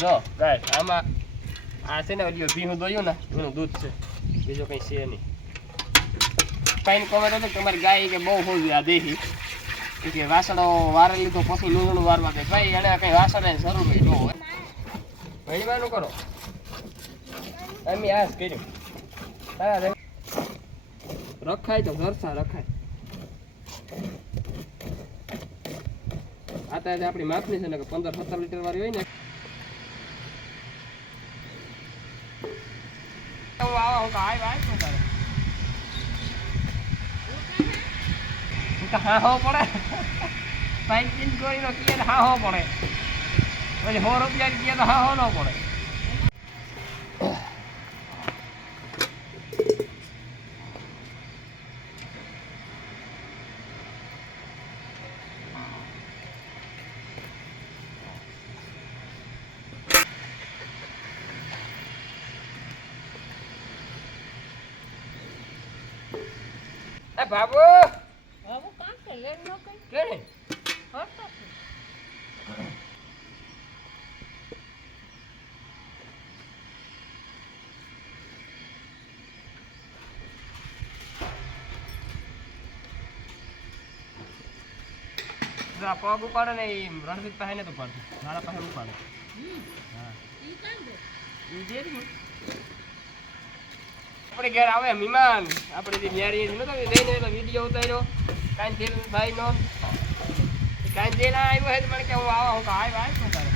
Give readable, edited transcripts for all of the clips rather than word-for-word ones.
જો ગાય આમાં આ છે ને ઓલી ભીનું દોયું ને એનું દૂધ છે, બીજું કંઈ છે નહીં. કઈ કોમેન્ટ હતો તમારી ગાય કે બહુ હોવી આ દેહી કે વાસણો વારે લીધો પછી લૂણું વારવા દે. ભાઈ એને કઈ વાસણ જરૂર ન હોય. વહીવાનું કરો અમે આજ કર્યું તારા રખાય તો ઘરસા રખાય. આ તો આપણી માપની છે ને કે 15-17 લીટર વાળી હોય ને. હા હો પડે સાઈડ ગોળીનો કીએ હા હો પડે પછી 100 રૂપિયા કીએ તો હા હો ન પડે. બાબુ બાબુ કાં કે લેન નો કઈ કેને હટતો પગ ઉપાડે ને એ રણજીત પાસે ને તો પાડતું મારા પાસે ઉપાડે. હા ઈ કાં દે ઈ જે આપણે ઘેર આવે મહેમાન આપણે જે ન્યારી નતો લઈને એનો વિડીયો ઉતાર્યો કાંઈ ભાઈ નો કાંઈ જે ના આવ્યો હે મને કે હું આવો હું આવ શું તારે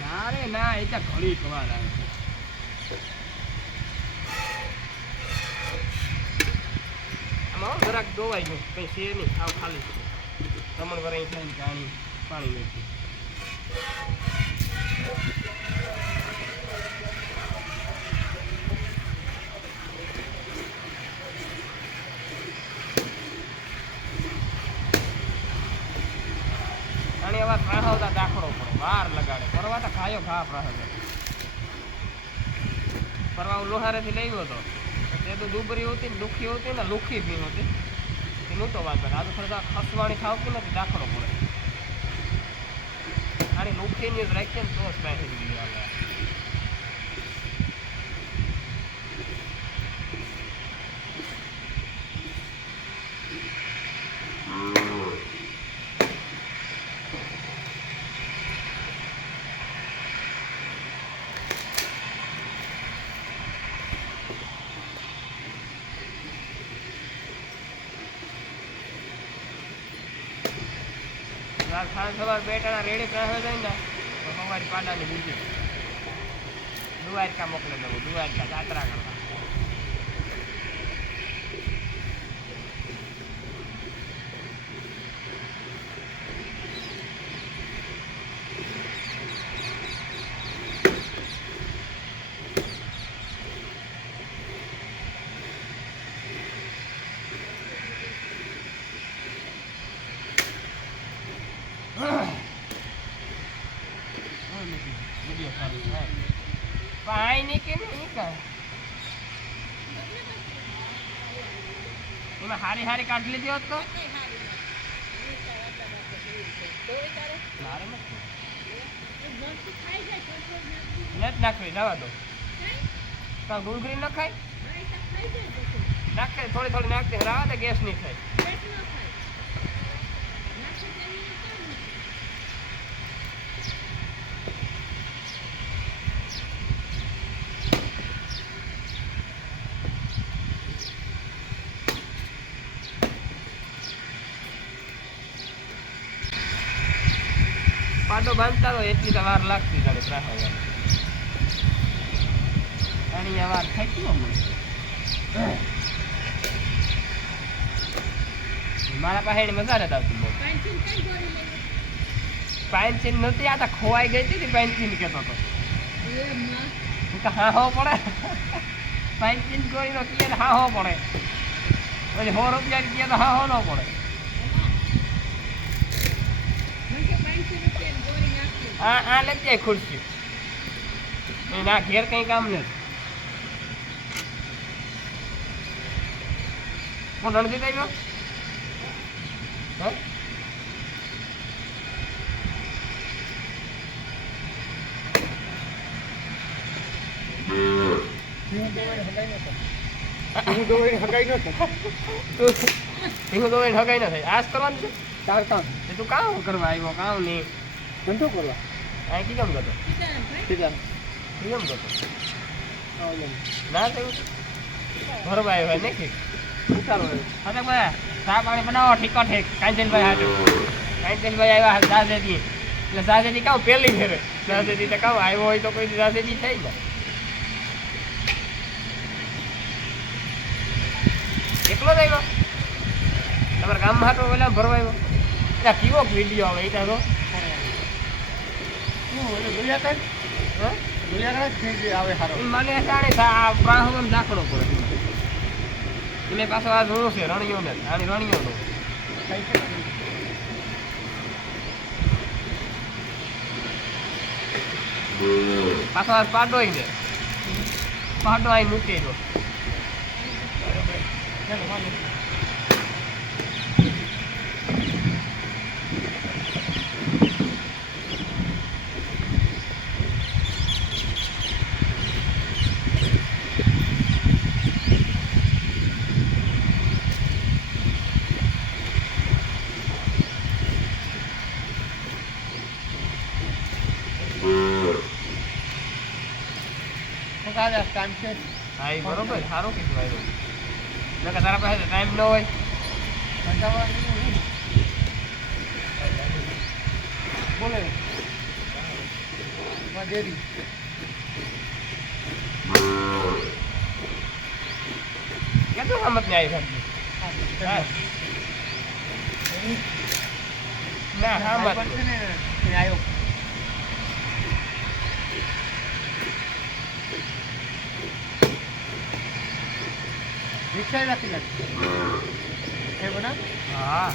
ના રે ના એ તો ઘણી કવાર આવે આમાં જરાક દોવાઈ ગયું કંઈ છે નહીં આવ ખાલી રમણ વરાઈ થઈને પાણી પાણી નથી. પ્રહાવતા દાખલો પડે વાર લગાડે પરવા તો ખાયો ઘા પ્રહાવ પરવા લોહારેથી લઈ ગયો હતો તે તો દુબરી હતી ને દુઃખી હતી ને લુખી બી હતી એનું તો વાત કરે આ તો ખરેખર ખસવાણી ખાવતી નથી દાખલો પડે આની લુખીની જ રાખીએ ને તો જ પાસે દીધી આવે. સાંજ સવાર બેટાના રેડી કરાવે જાય ને તો અમારી પાડાની બીજી દ્વારકા મોકલે દેવું દ્વારકા જાત્રા કરવા. પાણી કે નહીં કર એમાં હારી હારી કાઢી લીધી હોત તો નથી નાખવી જવા દો કાં ડુંગળી ન ખાય નાખે થોડી થોડી નાખતી રાવા દે ગેસ નહીં થાય. પાડો બાંધતા હોય એટલી તો વાર લાગતી ગાડી પ્રાહવાની પાણી વાર થાય મારા પાસે એની મજા નથી આવતી બહુ. પેન્સિલ નથી આ તો ખોવાઈ ગઈ હતી પેન્સિલ કહેતો હતો હા હો પડે પેન્સિલ ગોળીનો કીએ હા હો પડે પછી 100 રૂપિયા કીએ તો હા હો ન પડે. આ લઈ જાય ખુરશી ના ઘેર કઈ કામ નથી. હું રણજીત આવ્યો ભીંગું દોઈને હગાઈ ન થાય આજ કરવાનું છે એ તું કામ કરવા આવ્યો કામ નહીં ધંધો કરવા આ કી કામ કરતો સીધા કી કામ કરતો ના થયું ભરવા આવ્યો હોય નહીં ઉતારો હા તો બધા ચા પાણી બનાવો ઠીકો ઠીક કાંચનભાઈ હાજર કાંચનભાઈ આવ્યા દાદેજી એટલે દાદેજી કામ પહેલી ફેરે દાદેજી તો કામ આવ્યો હોય તો કોઈ દાદેજી થઈ ને એકલો જ આવ્યો તમારા ગામમાં હાટો પેલા ભરવા આવ્યો એટલે કેવો વિડીયો આવે એ તો આવે સારો મને જાણે આ પ્રાહમાં દાખલો પડે એટલે પાછો આ જોયો છે રણિયો ને આની રણિયો નો પાછો આ પાડો ને પાડો અહીં મૂકી દો કામ છે હા એ બરોબર સારું કીધું આવ્યો નકર તારા પાસે ટાઈમ ન હોય બોલે ડેરી કેટલું સમજ ને આવી શકતી ના હા મત આવ્યો રિક્ષા રાખી લાગે એ બના હા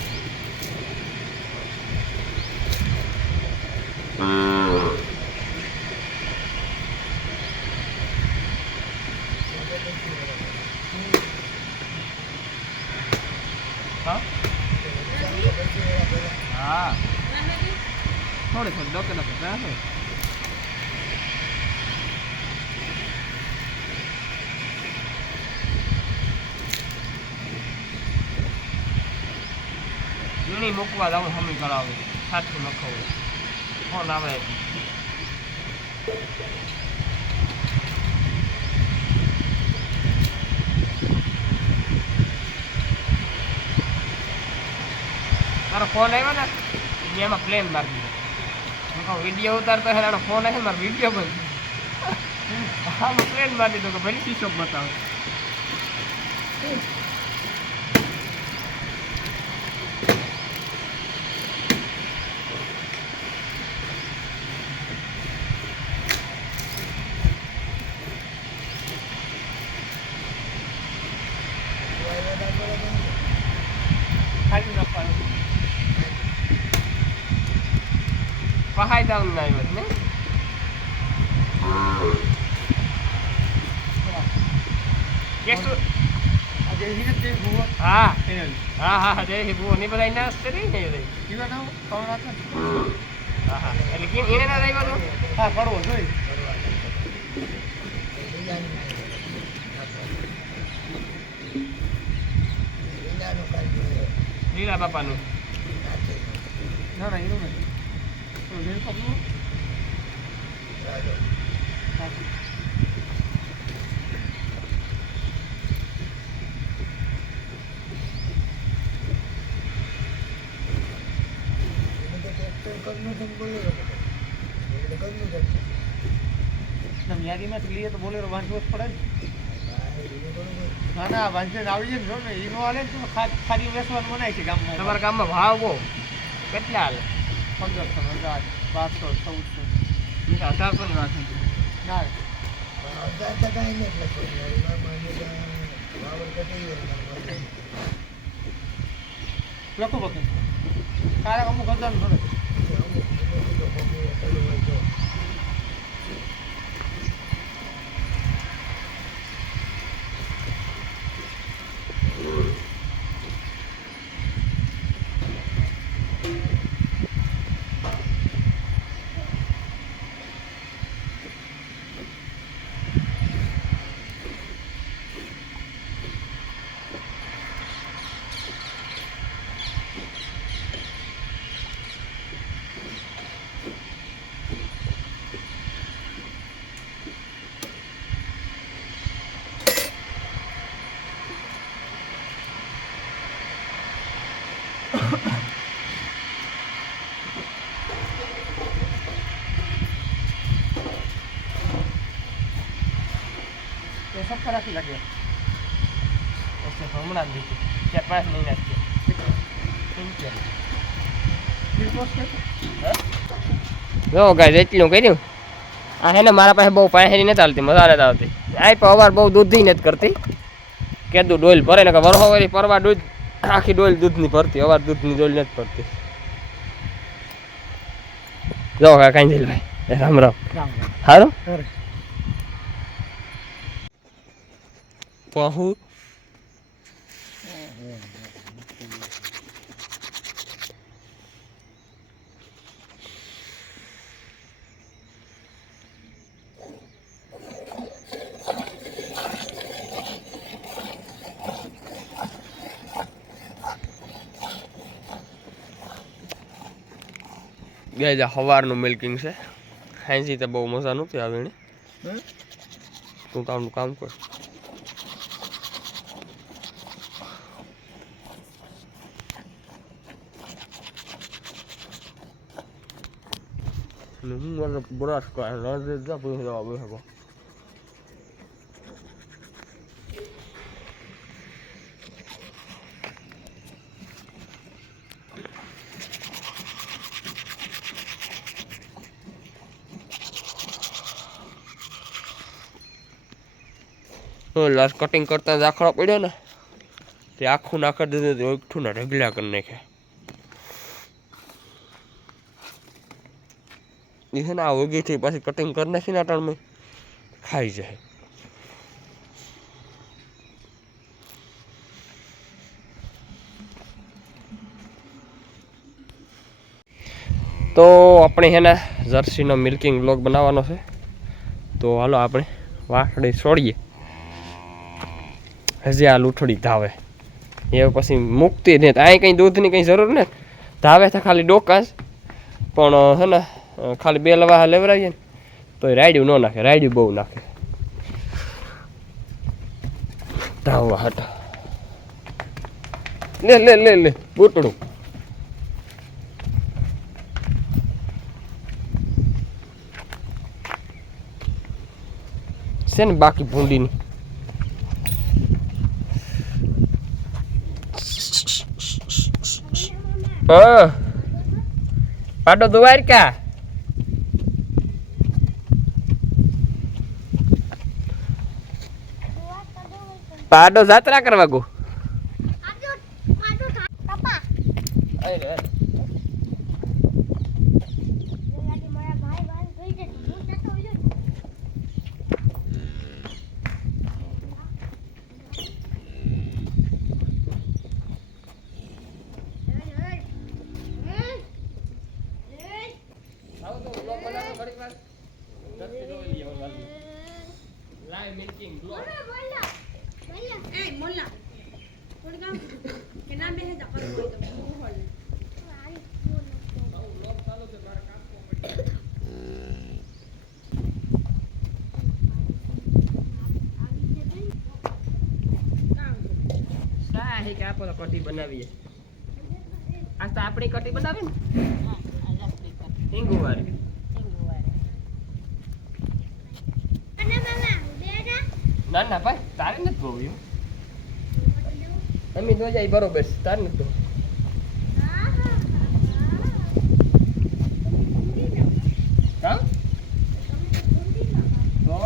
હા થોડી થોડી ડોકે ડોકે રાખો વીણી મૂકવા જાઉં હમી કરાવે સાચું નખાવું ફોન આવે મારો ફોન આવ્યો ને એમાં પ્લેન મારી દીધો હું કહું વિડીયો ઉતારતો હે એનો ફોન આવે મારો વિડીયો બંધ હા પ્લેન મારી દીધો કે ભલે શીશો બતાવે ખાલી નાખવાનું પહાઈ જવાનું ના આવ્યો ને કેસુ આજે હિરત જે ભૂવો હા એને હા હા હા જય ભૂ ની બધા ના કરી ને રે જીવા નામ કોણ હતા હા હા એટલે કેમ એને ના આવ્યો તો હા પડવો જોઈ લીલા બાપાનું ના ના એનું નથી તો જેલ પકડું યાદીમાંથી લઈએ તો બોલેરો વાંચવો જ પડે ને ના ના વાંચે આવડી જાય ને એનો હાલે ને ખાલી વેસવાનું મનાય છે ગામમાં તમારા ગામમાં ભાવ બહુ કેટલા હાલે 1500 1000 1200 1400 1800 ની વાત છે ના લખો બકે કાલે અમુક હજાર નું થોડે સફર રાખી લાગે હમણાં જ દીધું 4-5 મહિના જ જો ગાય એટલું કર્યું આ હે ને મારા પાસે બહુ પાહેરી નથી આવતી મજા નથી આવતી આ પણ અવાર બહુ દૂધી નથી કરતી કેદું ડોલ ભરે ને કે વરહોવારી પરવા દૂધ આખી ડોલ દૂધની ભરતી અવાર દૂધની ડોલ નથી ભરતી જો કાંઈ રામ રામ સારું પહુ ગયા સવારનું મિલ્કિંગ છે હાંસી તો બહુ મજા નહોતી આવી ને તું તારું કામ કર હું મારે બ્રશ કરે જા પછી જવા બેસકો લાસ્ટ કટિંગ કરતા દાખલો પડ્યો ને તે આખું નાખી દીધું એકઠું ને ઢગલા કરી નાખ્યા એ છે ને આ ઓગીથી પાછી કટિંગ કરી નાખી ને અટાણમાં ખાઈ જાય તો આપણે છે ને જર્સીનો મિલ્કિંગ બ્લોગ બનાવવાનો છે તો હાલો આપણે વાસળી છોડીએ હજી આ લૂંઠડી ધાવે એ પછી મૂકતી જ નહીં અહીં કંઈ દૂધની કંઈ જરૂર ને ધાવે તો ખાલી ડોકાશ પણ હે ને ખાલી 2 લવાહા લેવરાવીએ ને તો એ રાયડું ન નાખે રાયડું બહુ નાખે ધાવવા હટા લે લે લે લે બૂટડું છે ને બાકી ભૂંડીની હા પાડો દ્વારકા પાડો જાત્રા કરવા ગો કઢી બનાવીએ આજ તો આપણી કઢી બનાવી ને હિંગુવાળી ના ના ભાઈ તારે નથી ધોવ્યું અમે ધો જાય બરોબર તારે નથી ધોવું હા તો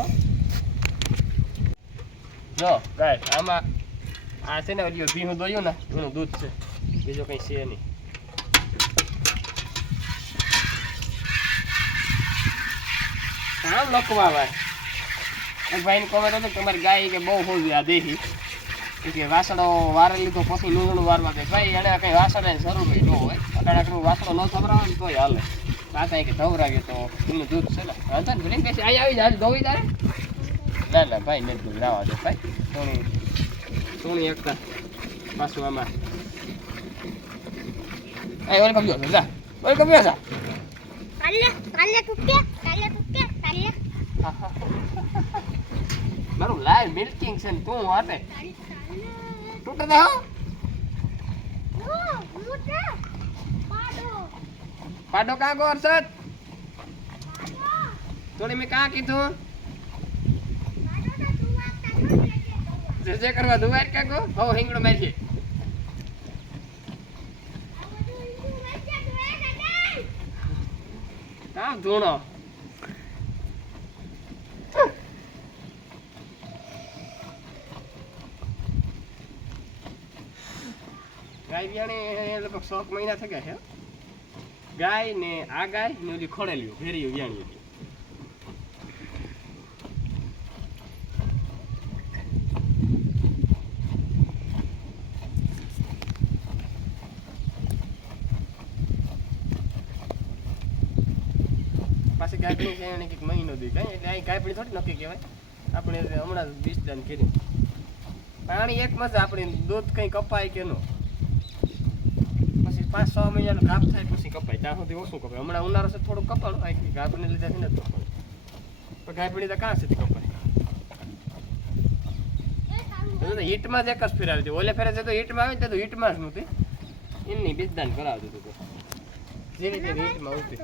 જો ગાય આમાં આ છે ને ઓલી ભીનું દોયું ને એનું દૂધ છે બીજું કંઈ છે નહીં આમ લખવા ભાઈ ભાઈને કોમેન્ટ હતો કે તમારી ગાય કે બહુ હોવી આ દેહી કે વાસણો વારે લીધો પછી લૂણું વારવા દે ભાઈ એને કંઈ વાસણ જરૂર ન હોય અટાણા વાસણો ન ખબરાવે ને તોય હાલે આ કાંઈ કે ધવરાવીએ તો એનું દૂધ છે ને હા ને ભલે બેસી આવી જાય ધોવી તારે ના ના ભાઈ નથી દૂધ લાવવા દે ભાઈ સોની એકતા પાછું આમાં એ ઓલ કમ્યો જા ઓલ કમ્યો જા કાલે ટુકે મારું લાઈવ મિલ્કિંગ છે ને તું હાટે તૂટે દે પાડો કા ગો અરસદ થોડી મેં કા કીધું જે કરવા દુવાય કાકો હો હિંગડો મારીએ કામ ધૂણો ગાય વિયાણી લગભગ 6 મહિના થઈ ગયા છે ગાય ને આ ગાય ને ઓલી ખોડેલી ભેરી વિયાણી હતી પાછી ગાયપણી છે એને કંઈક મહિનો દી કાંઈ એટલે અહીં ગાયપણી થોડી નક્કી કહેવાય આપણે હમણાં બીજદાન કર્યું પાણી એક મત આપણે દૂધ કંઈ કપાય કે નો પછી 5-6 મહિનાનો કાપ થાય પછી કપાય ત્યાં સુધી ઓછું કપાય હમણાં ઉનાળો છે થોડું કપાણું આ ગાયપણી લીધા છે ને તો પણ ગાયપણી તો કાં સુધી કપાય હીટમાં જ એક જ ફેરાવી દીધું ઓલે ફેરે છે તો હીટમાં આવે તો હીટમાં જ નહોતી એમની બીજદાન કરાવી દીધું તો જેવી જેવી હીટમાં ઉઠી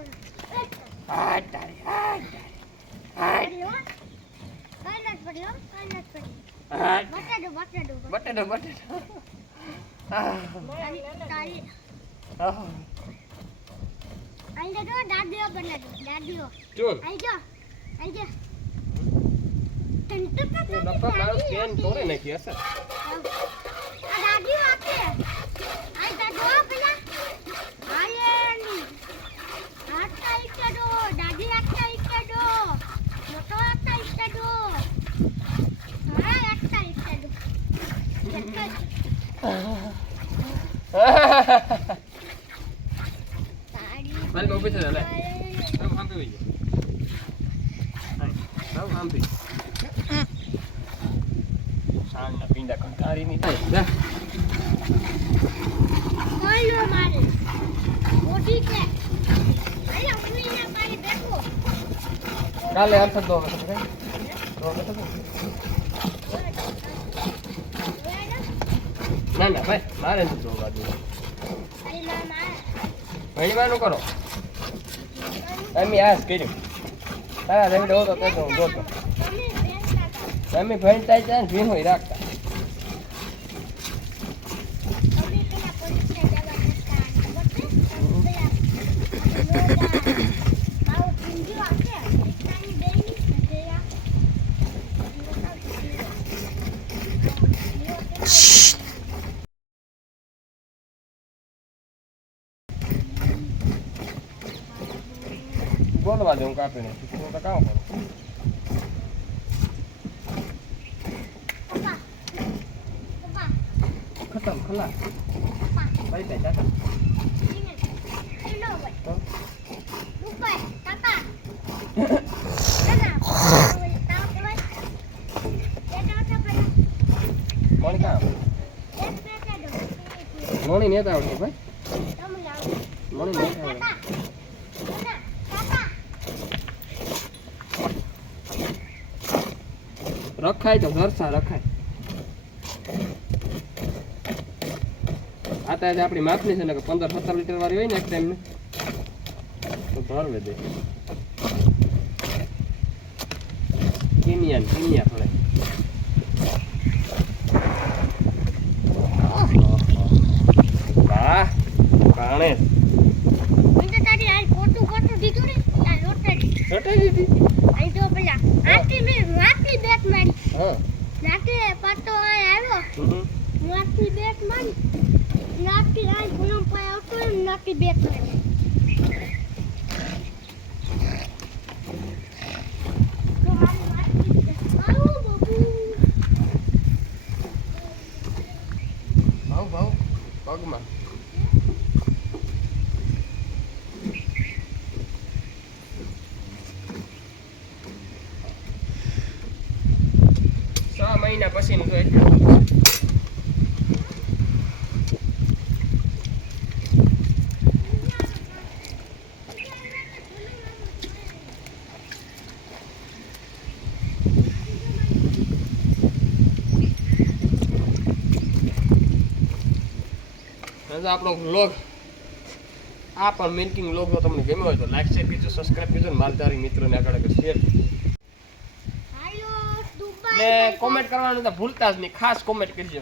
બટેટો નાખી હશે ઉભી છે લે સાંભળી સાંભળી સાંજના પીંડા કંટાળી નહીં થાય કાલે આન્સર દો ના ના ભાઈ મારે નથી જોવા દો ભણવાનું કરો અમે આજ કર્યું તારા રેવડે હોતો તો હું જોતો અમે ભણતા જાય ને ભીનું રાખતા બોલવા દઉં કાપીને તો કામ કરું ખતમ ખલા ભાઈ ભાઈ દાદા કોણ કામ મોણી નેતા આવશે ભાઈ મોણી નેતા આવશે રખાય તો ઘરસા રખાય આ ત્યાં આપણી માપની છે ને કે 15-17 લીટર વાળી હોય ને એક ટાઈમ તો ભરવે દે કિનિયા પડે વાહ કાણે રોટાઈ દીધી આઈ તો પેલા આટી મે માટી બેટ મારી હા નાટી પાટો આવ્યો નાટી બેટ મારી નાટી આ ગુણમ પાય આવતો નાટી બેટ મારી તો મારી માટી આવો બાબુ ભાવ પગમાં મહિના પછીનું તો એટલું આપણો વ્લોગ આ પણ મિલ્કિંગ વ્લોગ જો તમને ગમ્યો હોય તો લાઈક શેર કરજો સબસ્ક્રાઇબ કરજો અને માલધારી મિત્રોને આગળ શેર કરજો. ને કોમેન્ટ કરવાનું તો ભૂલતા જ નહીં, ખાસ કોમેન્ટ કરજો.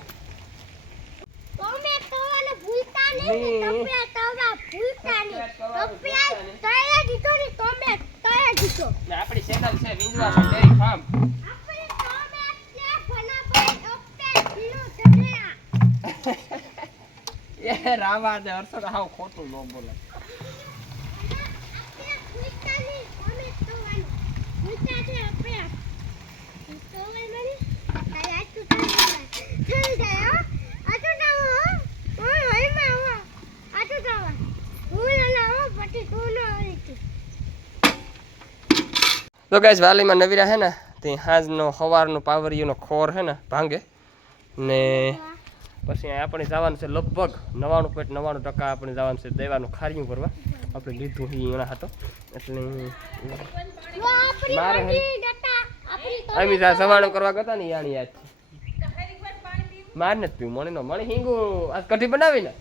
કોમેન્ટ કરવાનું ભૂલતા નહીં ને ટપ્યા તવા ભૂલતા નહીં. ટપ્યા તળે દીધો ને કોમેન્ટ તળે દીધો. ને આપણી ચેનલ છે વિંજવાસણ ડેરી ફાર્મ. આપણે કોમેન્ટ છે ફનાભાઈ ટપ્યા જીરો ઢગલા. એ રાવા દે હર્ષદ હાવ ખોટું ન બોલે. આપણે ભૂલતા નહીં કોમેન્ટ કરવાનું. ભૂલતા છે આપણે. તો મને આ તું થઈ જાય હો. આ તો ના હો. ઓય ઓય માં હો. આ તો જાવા. હું ના હો પછી તું ન આવી. તો ગાઈસ વાલીમાં નવીરા હે ને તે હાજનો સવારનો પાવરિયોનો ખોર હે ને ભાંગે ને પછી આપણે જવાનું છે લગભગ 99.99% આપણે જવાનું છે દેવાનું ખારીયું ભરવા. આપણે લીધું હી એના હતો એટલે મારે અમે સવાણું કરવા ગયા ને યાણી યાદ છે. માર નથી પીવું મને મને હિંગુ આજ કઢી બનાવી ને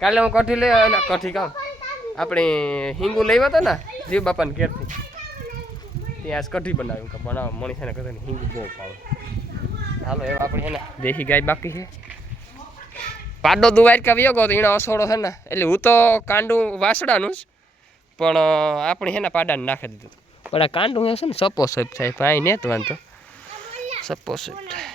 કાલે હું કઢી લઈ કઢી કામ આપણે હિંગુ લઈ આવ્યો હતો ને જીવ બાપાને ઘેરથી ત્યાં આજ કઢી બનાવ્યું કે બનાવ મણી છે ને કદાચ હિંગુ બહુ પાવે. હાલો એવા આપણે છે ને દેશી ગાય બાકી છે. પાડો દુવાઈ કાવ્યો ગયો તો એને અસોડો છે ને એટલે હું તો કાંડું વાસડાનું જ પણ આપણે છે ને પાડાને નાખી દીધું. પણ આ કાંડું છે ને સપો સેપ થાય ભાઈ ને તો વાંધો સપો સેપ થાય.